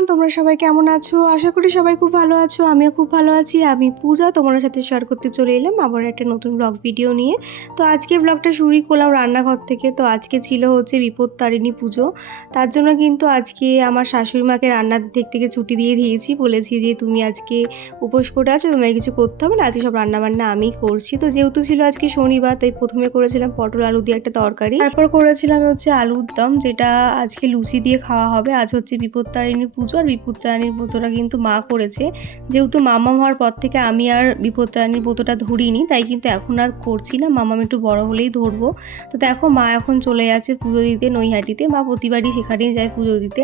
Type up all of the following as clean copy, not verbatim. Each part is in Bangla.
এভরিওয়ান, তোমরা সবাই কেমন আছো? আশা করি সবাই খুব ভালো আছো। আমিও খুব ভালো আছি। আমি পূজা, তোমাদের সাথে শেয়ার করতে চলে এলাম আবার একটা নতুন ব্লগ ভিডিও নিয়ে। তো আজকে ব্লগটা শুরুই করলাম রান্নাঘর থেকে। তো আজকে ছিল হচ্ছে বিপত্তারিণী পুজো। তার জন্য কিন্তু আজকে আমার শাশুড়ি মাকে রান্নার দিক থেকে ছুটি দিয়ে দিয়েছি। বলেছি যে তুমি আজকে উপোস করে আছো, তোমায় কিছু করতে হবে না, আজকে সব রান্নাবান্না আমিই করছি। তো যেহেতু ছিল আজকে শনিবার, তাই প্রথমে করেছিলাম পটল আলু দিয়ে একটা তরকারি, তারপর করেছিলাম হচ্ছে আলুর দম, যেটা আজকে লুচি দিয়ে খাওয়া হবে। আজ হচ্ছে বিপত্তারিণী পুজো, আর বিপত্তারিণীর ব্রতটা কিন্তু মা করেছে। যেহেতু মামা হওয়ার পর থেকে আমি আর বিপত্তারিণীর ব্রতটা ধরিনি, তাই কিন্তু এখন আর করছি না। মামাম একটু বড় হলেই ধরবো। তো দেখো মা এখন চলে যাচ্ছে পুজো দিতে নৈহাটিতে। মা প্রতিবারই সেখানেই যায় পুজো দিতে।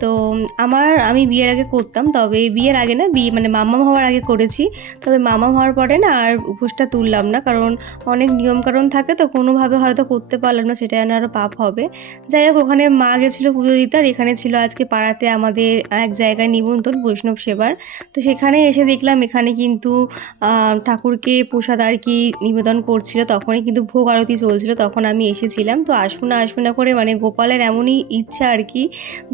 তো আমি বিয়ের আগে করতাম, তবে বিয়ের আগে না, মানে মামাম হওয়ার আগে করেছি। তবে মামাম হওয়ার পরে না আর উপোসটা তুললাম না, কারণ অনেক নিয়মকানুন থাকে, তো কোনোভাবে হয়তো করতে পারলাম না, সেটা যেন আরও পাপ হবে। যাই হোক, ওখানে মা গেছিলো পুজো দিতে, আর এখানে ছিল আজকে পাড়াতে আমাদের এক জায়গায় নিমন্ত্রণ বৈষ্ণব সেবার। তো সেখানে এসে দেখলাম এখানে কিন্তু ঠাকুরকে প্রসাদ আর কি নিবেদন করছিল, তখনই কিন্তু ভোগ আরতি চলছিল, তখন আমি এসেছিলাম। তো আসবো না করে, মানে গোপালের এমনই ইচ্ছা আর কি,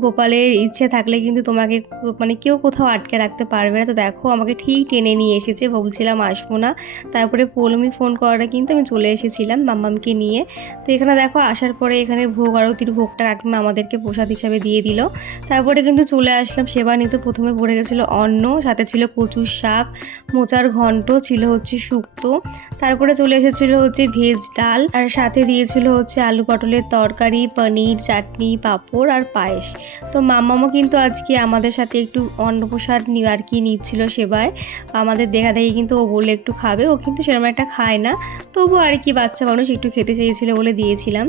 গোপালের ইচ্ছে থাকলে কিন্তু তোমাকে মানে কেউ কোথাও আটকে রাখতে পারবে না। তো দেখো আমাকে ঠিক টেনে নিয়ে এসেছে, বলছিলাম আসবো না, তারপরে পৌলমি ফোন করাটা কিন্তু আমি চলে এসেছিলাম মাম্মামকে নিয়ে। তো এখানে দেখো আসার পরে এখানে ভোগ আরতির ভোগটা কাকিমা আমাদেরকে প্রসাদ হিসাবে দিয়ে দিল। তারপরে কিন্তু চলে আসলাম সেবা নিতে। প্রথমে পড়ে গেছিলো অন্ন, সাথে ছিল কচুর শাক, মোচার ঘন্ট, ছিল হচ্ছে শুক্তো, তারপরে চলে এসেছিলো হচ্ছে ভেজ ডাল, আর সাথে দিয়েছিল হচ্ছে আলু পটলের তরকারি, পনির, চাটনি, পাঁপড় আর পায়েস। তো মাম্মামও কিন্তু আজকে আমাদের সাথে একটু অন্নপ্রসাদ আর কি নিচ্ছিল সেবায়। আমাদের দেখা দেখি কিন্তু ও বললে একটু খাবে, ও কিন্তু সেরকম একটা খায় না, তবু আর কি বাচ্চা মানুষ একটু খেতে চেয়েছিল বলে দিয়েছিলাম।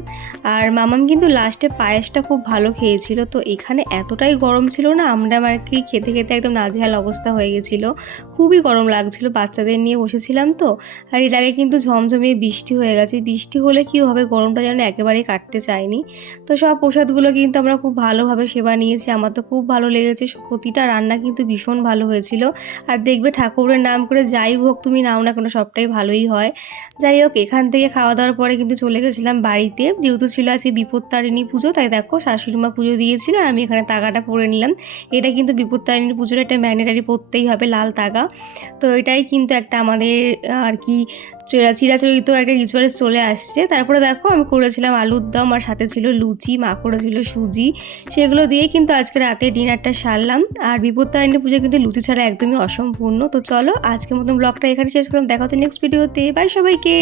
আর মামাম কিন্তু লাস্টে পায়েসটা খুব ভালো খেয়েছিল। তো এখানে এতটাই গরম ছিল না, আমরা আর কি খেতে খেতে একদম নাজেহাল অবস্থা হয়ে গেছিলো, খুবই গরম লাগছিল, বাচ্চাদের নিয়ে বসেছিলাম তো। আর এর আগে কিন্তু ঝমঝমিয়ে বৃষ্টি হয়ে গেছে, বৃষ্টি হলে কি হবে, গরমটা যেন একেবারেই কাটতে চায়নি। তো সব প্রসাদগুলো কিন্তু আমরা খুব ভালোভাবে সেবা নিয়েছি, আমার তো খুব ভালো লেগেছে, প্রতিটা রান্না কিন্তু ভীষণ ভালো হয়েছিল। আর দেখবে ঠাকুরের নাম করে যাই হোক তুমি নাও না কেন, সবটাই ভালোই হয়। যাই হোক, এখান থেকে খাওয়া দাওয়ার পরে কিন্তু চলে গেছিলাম বাড়িতে, যেহেতু ছিল আজকে বিপত্তারিণী পুজো, তাই দেখো শাশুড়ি মা পুজো দিয়েছিল, আর আমি এখানে তাগাটা পরে নিলাম। এটা কিন্তু বিপত্তারিণীর পুজোর একটা ম্যান্ডেটারি পরতেই হবে, লাল তাগা। তো এটাই কিন্তু একটা আমাদের আর কি চিরাচরিত একটা রিচুয়ালস চলে আসছে। তারপরে দেখো আমি করেছিলাম আলুর দম, আর সাথে ছিল লুচি, মা করেছিল সুজি, সেগুলো দিয়ে কিন্তু আজকে রাতে ডিনারটা সারলাম। আর বিপত্তারিণী পুজো কিন্তু লুচি ছাড়া একদমই অসম্পূর্ণ। তো চলো আজকের মতন ব্লগটা এখানে শেষ করলাম, দেখা হচ্ছে নেক্সট ভিডিওতে। বাই সবাইকে।